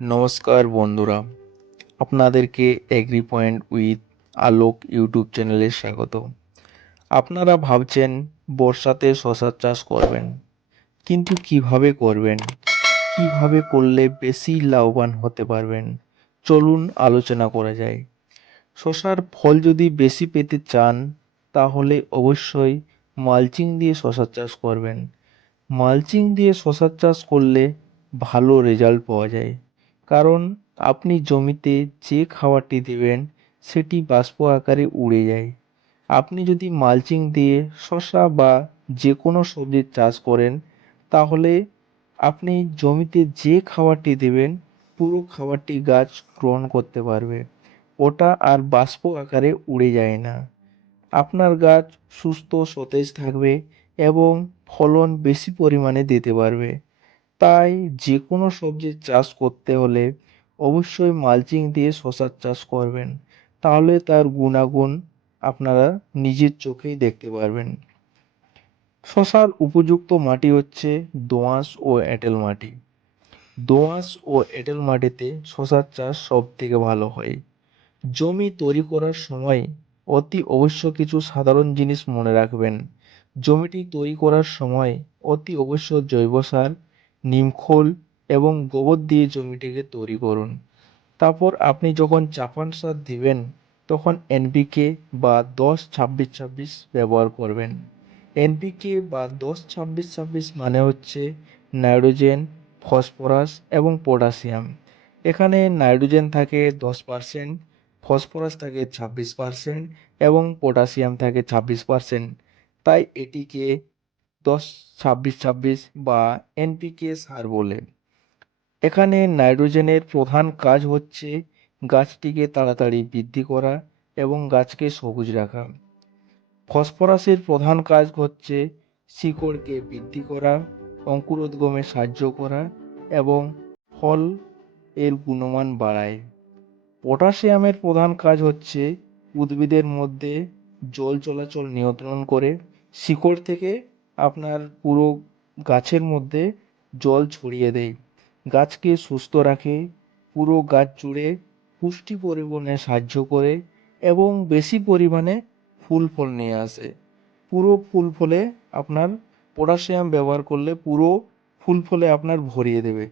নমস্কার বন্ধুরা, আপনাদেরকে agri point with Alok YouTube চ্যানেলে স্বাগত। আপনারা ভাবছেন বর্ষাতে শশার চাষ করবেন, কিন্তু কিভাবে করবেন, কিভাবে করলে বেশি লাভবান হতে পারবেন, চলুন আলোচনা করা যায়। শশার ফল যদি বেশি পেতে চান তাহলে অবশ্যই মালচিং দিয়ে শশার চাষ করবেন। মালচিং দিয়ে শশার চাষ করলে ভালো রেজাল্ট পাওয়া যায়, কারণ আপনি জমিতে যে খাবারটি দেবেন সেটি বাষ্প আকারে উড়ে যায়। আপনি যদি মালচিং দিয়ে শসা বা যে কোনো সবজির চাষ করেন তাহলে আপনি জমিতে যে খাবারটি দেবেন পুরো খাবারটি গাছ গ্রহণ করতে পারবে, ওটা আর বাষ্প আকারে উড়ে যায় না। আপনার গাছ সুস্থ সতেজ থাকবে এবং ফলন বেশি পরিমাণে দিতে পারবে। তাই যে কোনো সবজির চাষ করতে হলে অবশ্যই মালচিং দিয়ে শশার চাষ করবেন, তাহলে তার গুণাগুণ আপনারা নিজের চোখেই দেখতে পারবেন। শশার উপযুক্ত মাটি হচ্ছে দোআঁশ ও এঁটেল মাটি। দোআঁশ ও এঁটেল মাটিতে শশার চাষ সব থেকে ভালো হয়। জমি তৈরি করার সময় অতি অবশ্য কিছু সাধারণ জিনিস মনে রাখবেন। জমিটি তৈরি করার সময় অতি অবশ্য জৈব সার, নিমখোল এবং গোবর দিয়ে জমিটিকে তৈরি করুন। তারপর আপনি যখন চাপান সার দিবেন তখন এনপিকে বা 10-26-26 ব্যবহার করবেন। এনপিকে বা 10-26-26 মানে হচ্ছে নাইট্রোজেন, ফসফরাস এবং পটাশিয়াম। এখানে নাইট্রোজেন থাকে 10%, ফসফরাস থাকে 26% এবং পটাশিয়াম থাকে 26%। তাই এটিকে 10-26-26 বা এনপিকে সার বলে। এখানে নাইট্রোজেনের প্রধান কাজ হচ্ছে গাছটিকে তাড়াতাড়ি বৃদ্ধি করা এবং গাছকে সবুজ রাখা। ফসফরাসের প্রধান কাজ হচ্ছে শিকড়কে বৃদ্ধি করা, অঙ্কুরোদ্গমে সাহায্য করা এবং ফল এর গুণমান বাড়ায়। পটাশিয়ামের প্রধান কাজ হচ্ছে উদ্ভিদের মধ্যে জল চলাচল নিয়ন্ত্রণ করে শিকড় থেকে আপনার পুরো গাছের মধ্যে জল ছড়িয়ে দেয়, গাছকে সুস্থ রাখে, পুরো গাছ জুড়ে পুষ্টি পরিবহনে সাহায্য করে এবং বেশি পরিমাণে ফুল ফল নিয়ে আসে। পুরো ফুল ফলে আপনার পটাশিয়াম ব্যবহার করলে পুরো ফুল ফলে আপনার ভরিয়ে দেবে।